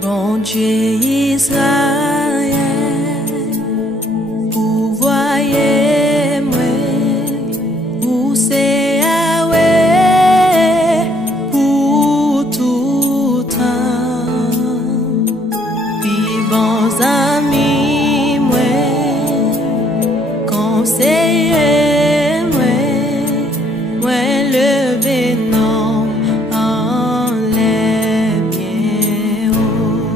Bon Dieu Israël, vous voyez moi, où c'est Yahweh pour tout temps. Puis bons amis moi, conseillers moi levez non en les biens hauts.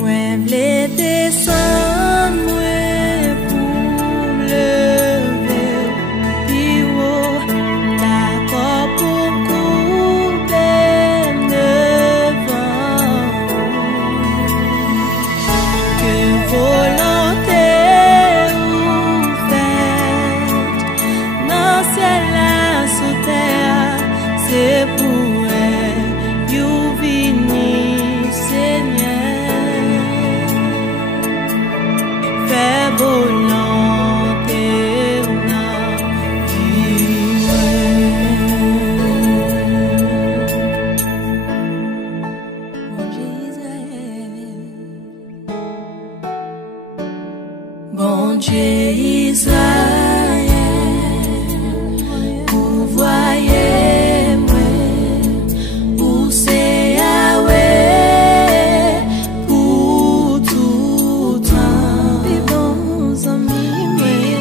Moi v'lais descendre moi pour lever plus haut, d'accord pour couper devant. Que volonté vous faites dans ciel là sous terre, c'est pour elle, you vini Seigneur. Fais volonté dans vie. Bon Dieu Israël, vous voyez moi, où c'est Yahweh pour tout temps. Puis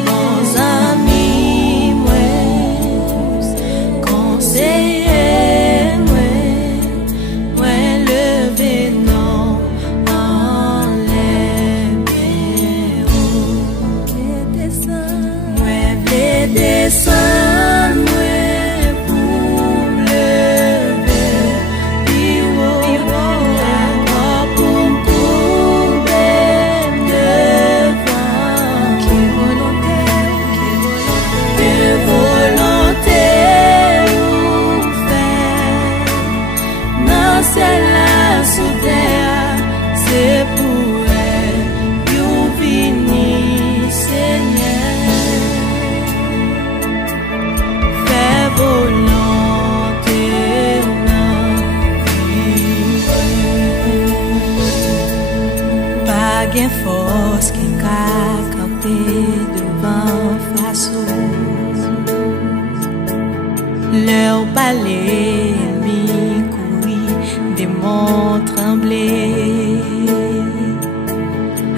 bons amis moi, conseillers moi levez non en les biens hauts. Moi v'lais descendre moi pour lever plus haut, d'accord pour couper devant. Que volonté vous faites dans ciel là sous terre, c'est pour elle, you vini Seigneur. Fais volonté dans vie. Pas gain force qui qu'a camper devant face au leur palais, mi courir, démons trembler.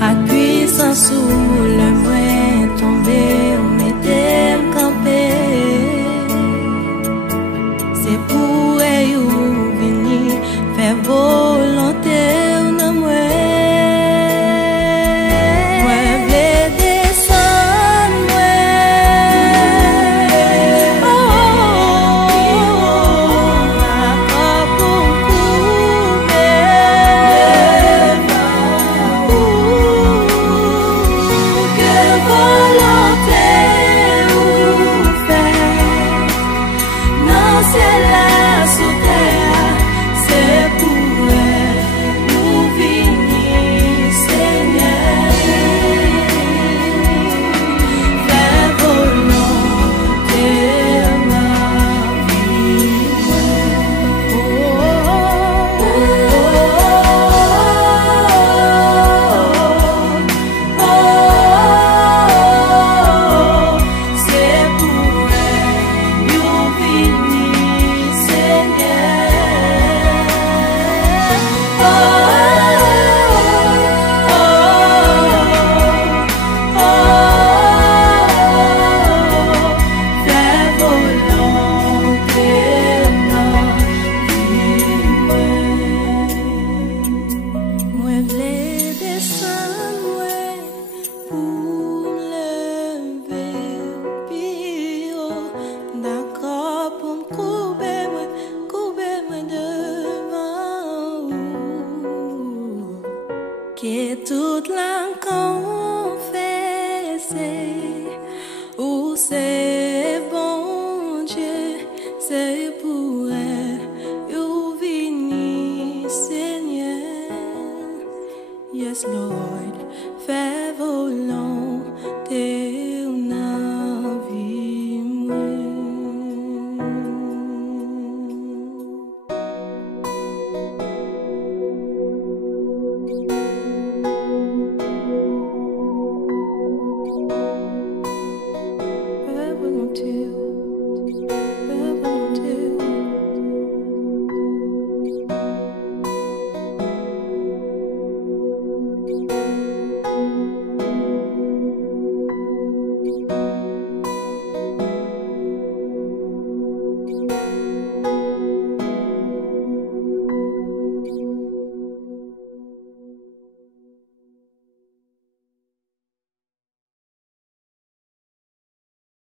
À puissance sous le moins tombé, on m'était campé. C'est pour elle ou venir faire volonté dans moi. Moi v'lais descendre moi, d'accord pour couper. Que et toute langue confesser, ou c'est bon Dieu, c'est pour elle, you vini Seigneur. Yes, Lord, favor